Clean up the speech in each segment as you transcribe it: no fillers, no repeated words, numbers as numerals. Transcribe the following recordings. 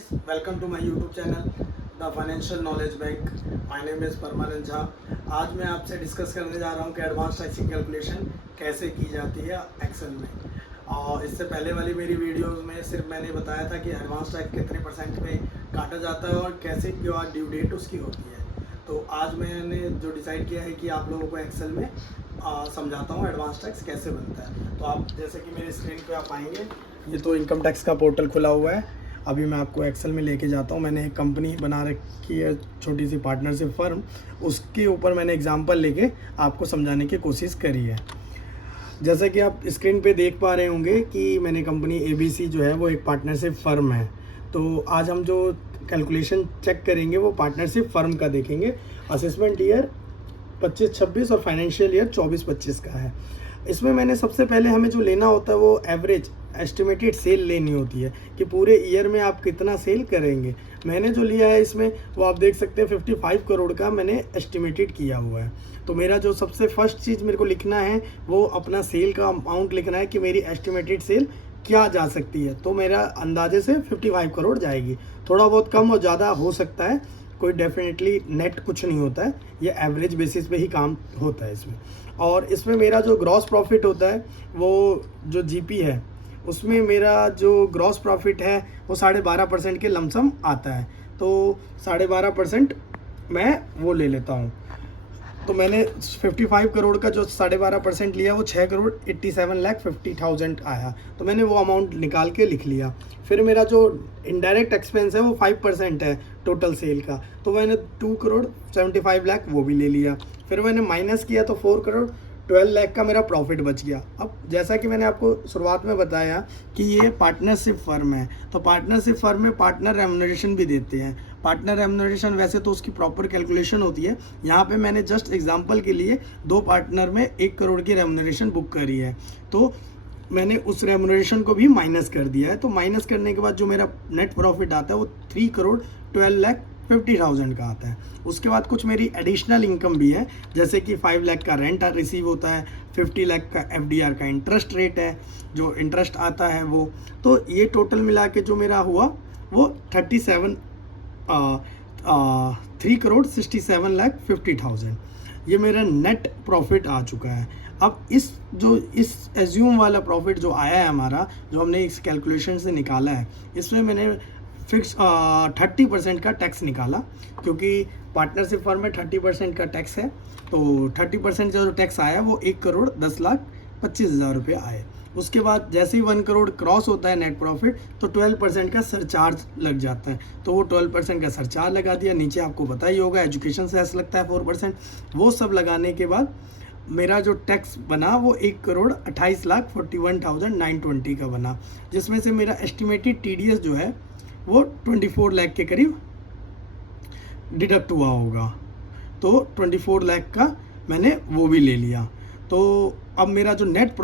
friends, welcome to my YouTube channel the financial knowledge bank. My name is Paramanand Jha. आज मैं आपसे discuss करने जा रहा हूँ कि एडवांस टैक्स की कैलकुलेशन कैसे की जाती है एक्सेल में। और इससे पहले वाली मेरी वीडियोस में सिर्फ मैंने बताया था कि एडवांस टैक्स कितने परसेंट पे काटा जाता है और कैसे क्या ड्यू डेट उसकी होती है। तो आज मैंने जो डिसाइड किया है कि आप लोगों को एक्सेल में समझाता हूँ एडवांस टैक्स कैसे बनता है। तो आप जैसे कि मेरे स्क्रीन पे आप आएंगे, ये तो इनकम टैक्स का पोर्टल खुला हुआ है। अभी मैं आपको एक्सेल में लेके जाता हूँ। मैंने एक कंपनी बना रखी है, छोटी सी पार्टनरशिप फर्म, उसके ऊपर मैंने एग्जांपल लेके आपको समझाने की कोशिश करी है। जैसा कि आप स्क्रीन पे देख पा रहे होंगे कि मैंने कंपनी ABC जो है वो एक पार्टनरशिप फर्म है। तो आज हम जो कैलकुलेशन चेक करेंगे वो पार्टनरशिप फर्म का देखेंगे। असेसमेंट ईयर 25-26 और फाइनेंशियल ईयर 24-25 का है। इसमें मैंने सबसे पहले हमें जो लेना होता है वो एवरेज एस्टिमेटेड सेल लेनी होती है कि पूरे ईयर में आप कितना सेल करेंगे। मैंने जो लिया है इसमें वो आप देख सकते हैं 55 करोड़ का मैंने एस्टिमेटेड किया हुआ है। तो मेरा जो सबसे फर्स्ट चीज़ मेरे को लिखना है वो अपना सेल का अमाउंट लिखना है कि मेरी एस्टिमेटेड सेल क्या जा सकती है। तो मेरा अंदाजे से 55 करोड़ जाएगी। थोड़ा बहुत कम और ज़्यादा हो सकता है, कोई डेफिनेटली नेट कुछ नहीं होता है, ये एवरेज बेसिस पे ही काम होता है इसमें। और इसमें मेरा जो ग्रॉस प्रॉफिट होता है वो जो GP है उसमें मेरा जो ग्रॉस प्रॉफिट है वो 12.5% के लमसम आता है। तो 12.5% मैं वो ले लेता हूँ। तो मैंने 55 करोड़ का जो 12.5% लिया वो 6,87,50,000 आया। तो मैंने वो अमाउंट निकाल के लिख लिया। फिर मेरा जो इनडायरेक्ट एक्सपेंस है वो 5% है टोटल सेल का, तो मैंने 2,75,00,000 वो भी ले लिया। फिर मैंने माइनस किया तो 4,12,00,000 का मेरा प्रॉफिट बच गया। अब जैसा कि मैंने आपको शुरुआत में बताया कि ये पार्टनरशिप फर्म है, तो पार्टनरशिप फर्म में पार्टनर रेम्युनरेशन भी देते हैं। पार्टनर रेम्युनरेशन वैसे तो उसकी प्रॉपर कैलकुलेशन होती है, यहाँ पे मैंने जस्ट एग्जांपल के लिए 2 पार्टनर में 1 करोड़ की रेम्युनरेशन बुक करी है, तो मैंने उस रेम्युनरेशन को भी माइनस कर दिया है। तो माइनस करने के बाद जो मेरा नेट प्रॉफिट आता है वो 3,12,50,000 का आता है। उसके बाद कुछ मेरी एडिशनल इनकम भी है, जैसे कि 5 लाख का रेंट रिसीव होता है, 50 लाख का FDR का इंटरेस्ट रेट है, जो इंटरेस्ट आता है वो। तो ये टोटल मिला के जो मेरा हुआ वो 3,67,50,000 ये मेरा नेट प्रॉफिट आ चुका है। अब इस एज्यूम वाला प्रॉफिट जो आया है हमारा, जो हमने इस कैलकुलेशन से निकाला है, इसमें मैंने फिक्स 30% का टैक्स निकाला, क्योंकि पार्टनरशिप फर्म में 30% का टैक्स है। तो 30% जो टैक्स आया वो 1,10,25,000 रुपये आए। उसके बाद जैसे ही 1 करोड़ क्रॉस होता है नेट प्रॉफिट तो 12% का सरचार्ज लग जाता है, तो वो 12% का सरचार्ज लगा दिया। नीचे आपको पता ही होगा एजुकेशन सेस लगता है 4%। वो सब लगाने के बाद मेरा जो टैक्स बना वो 1,28,41,920 का बना, जिसमें से मेरा एस्टिमेटेड TDS जो है वो 24 लाख के करीब डिडक्ट हुआ होगा। तो 24 लाख का मैंने वो भी ले लिया। तो अब मेरा जो नेट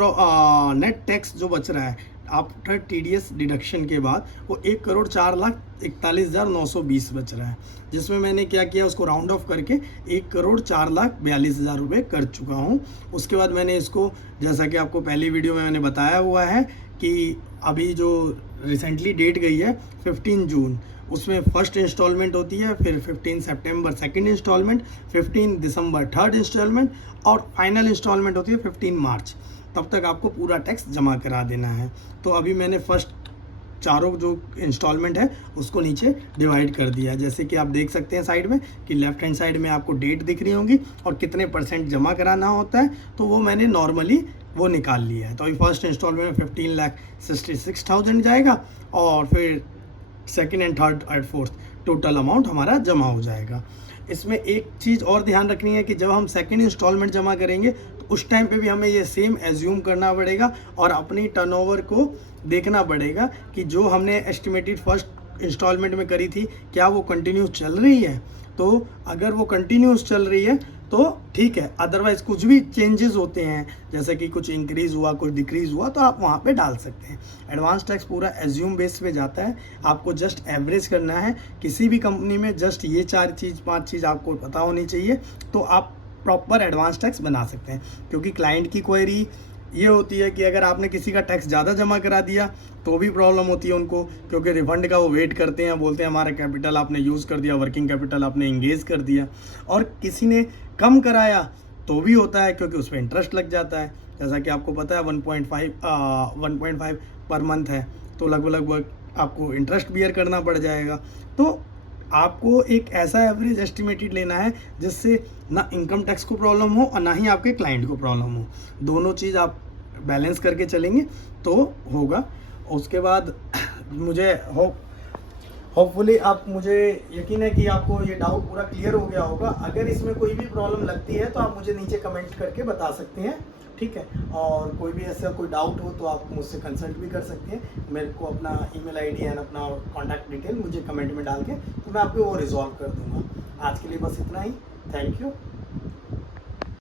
टैक्स जो बच रहा है आफ्टर TDS डिडक्शन के बाद वो 1,04,41,920 बच रहा है, जिसमें मैंने क्या किया उसको राउंड ऑफ करके 1,04,42,000 रुपये कर चुका हूँ। उसके बाद मैंने इसको, जैसा कि आपको पहली वीडियो में मैंने बताया हुआ है कि अभी जो रिसेंटली डेट गई है 15 जून, उसमें फर्स्ट इंस्टॉलमेंट होती है, फिर 15 सितंबर सेकंड इंस्टॉलमेंट, 15 दिसंबर थर्ड इंस्टॉलमेंट और फाइनल इंस्टॉलमेंट होती है 15 मार्च। तब तक आपको पूरा टैक्स जमा करा देना है। तो अभी मैंने फर्स्ट चारों जो इंस्टॉलमेंट है उसको नीचे डिवाइड कर दिया है, जैसे कि आप देख सकते हैं साइड में कि लेफ्ट हैंड साइड में आपको डेट दिख रही होंगी और कितने % जमा कराना होता है, तो वो मैंने नॉर्मली वो निकाल लिया है। तो अभी फर्स्ट इंस्टॉलमेंट में 15,66,000 जाएगा और फिर second and third and fourth total amount हमारा जमा हो जाएगा। इसमें एक चीज़ और ध्यान रखनी है कि जब हम सेकेंड इंस्टॉलमेंट जमा करेंगे तो उस टाइम पे भी हमें ये सेम एज्यूम करना पड़ेगा और अपनी टर्नओवर को देखना पड़ेगा कि जो हमने एस्टिमेटेड फर्स्ट इंस्टॉलमेंट में करी थी क्या वो कंटिन्यूस चल रही है। तो अगर वो कंटिन्यूस चल रही है तो ठीक है, अदरवाइज कुछ भी चेंजेस होते हैं, जैसे कि कुछ इंक्रीज़ हुआ कुछ डिक्रीज़ हुआ, तो आप वहाँ पे डाल सकते हैं। एडवांस टैक्स पूरा एज्यूम बेस पे जाता है, आपको जस्ट एवरेज करना है। किसी भी कंपनी में जस्ट ये 5 चीज़ आपको पता होनी चाहिए, तो आप प्रॉपर एडवांस टैक्स बना सकते हैं। क्योंकि क्लाइंट की क्वेरी, ये होती है कि अगर आपने किसी का टैक्स ज़्यादा जमा करा दिया तो भी प्रॉब्लम होती है उनको, क्योंकि रिफंड का वो वेट करते हैं, बोलते हैं हमारा कैपिटल आपने यूज़ कर दिया, वर्किंग कैपिटल आपने इंगेज कर दिया। और किसी ने कम कराया तो भी होता है, क्योंकि उस पर इंटरेस्ट लग जाता है। जैसा कि आपको पता है 1.5 पर मंथ है, तो लगभग आपको इंटरेस्ट बियर करना पड़ जाएगा। तो आपको एक ऐसा एवरेज एस्टिमेटेड लेना है जिससे ना इनकम टैक्स को प्रॉब्लम हो और ना ही आपके क्लाइंट को प्रॉब्लम हो। दोनों चीज़ आप बैलेंस करके चलेंगे तो होगा। उसके बाद मुझे होपफुली आप, मुझे यकीन है कि आपको ये डाउट पूरा क्लियर हो गया होगा। अगर इसमें कोई भी प्रॉब्लम लगती है तो आप मुझे नीचे कमेंट करके बता सकते हैं, ठीक है। और कोई भी ऐसा कोई डाउट हो तो आप मुझसे कंसल्ट भी कर सकते हैं। मेरे को अपना ईमेल आईडी एंड अपना कॉन्टैक्ट डिटेल मुझे कमेंट में डाल के तो मैं आपको वो रिजॉल्व कर दूंगा। आज के लिए बस इतना ही। Thank you.